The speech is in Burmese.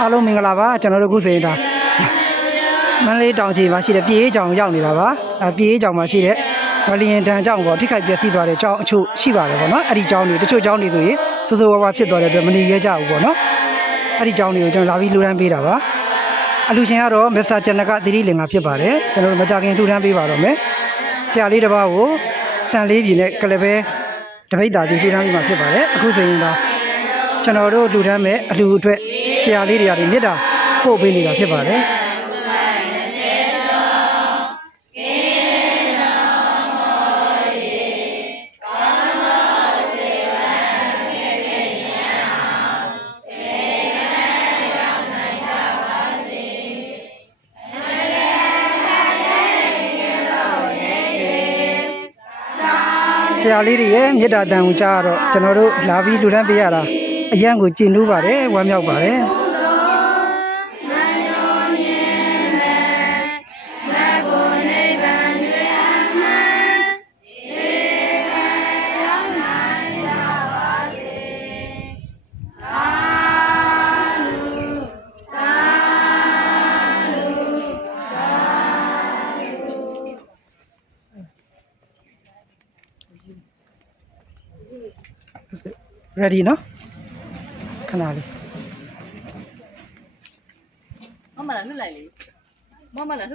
အားလုံးမင်္ဂလာပါကျွန်တော်တို့ခုဆိုရင်ဒါမန္တလေးတောင်ကြီးမှာရှိတဲ့ပြည်ရေးကြောင်ရောက်နေတာပါအဲပြည်ရေးကြောင်မှာရှိတဲ့ဝလီယန်တန်ကြောင်ပေါ့ထိခိုက်ပျက်စီးသွားတဲ့ကြောင်အချို့ရှိပါတယ်ပေါ့နော်အဲ့ဒီကြောင်တွေတချို့ကြောင်တွေဆိုရင်စိုးစိုးဝါးဝါဖြစ်သွားတဲ့အတွက်မနေရကြဘူးပေါ့နော်အဲ့ဒီကြောင်တွေကိုကျွန်တော်လာပြီးလှူဒန်းပေးတာပါအလူရှင်ကတော့မစ္စတာကျန်နကသီရိလင်္ကာဖြစ်ပါတယ်ကျွန်တော်တို့မကြခင်လှူဒန်းပေးပါတော့မယ်ဆရာလေးတစ်ပါးကိုစံလေးပြည်နဲ့ကလပဲတပိတ်တာစီလှူဒန်းပေးမှာဖြစ်ပါတယ်အခုဆိုရင်ဒါကျွန်တော်တို့လူတန်းမဲ့အလူအတွက် ဆရာလေးတွေကနေမြစ်တာပို့ပေးနေတာဖြစ်ပါတယ်ဆရာလေးတွေရဲ့မြစ်တာတန်ကိုကြားတော့ကျွန်တော်တို့လာပြီးလူတန်းပေးရတာ အရန်ကိုကြည်နူးပါတယ်ဝမ်းမြောက်ပါတယ်။ ready နော် ခဏလေးမမလာနှုတ်လိုက်လေမမလာ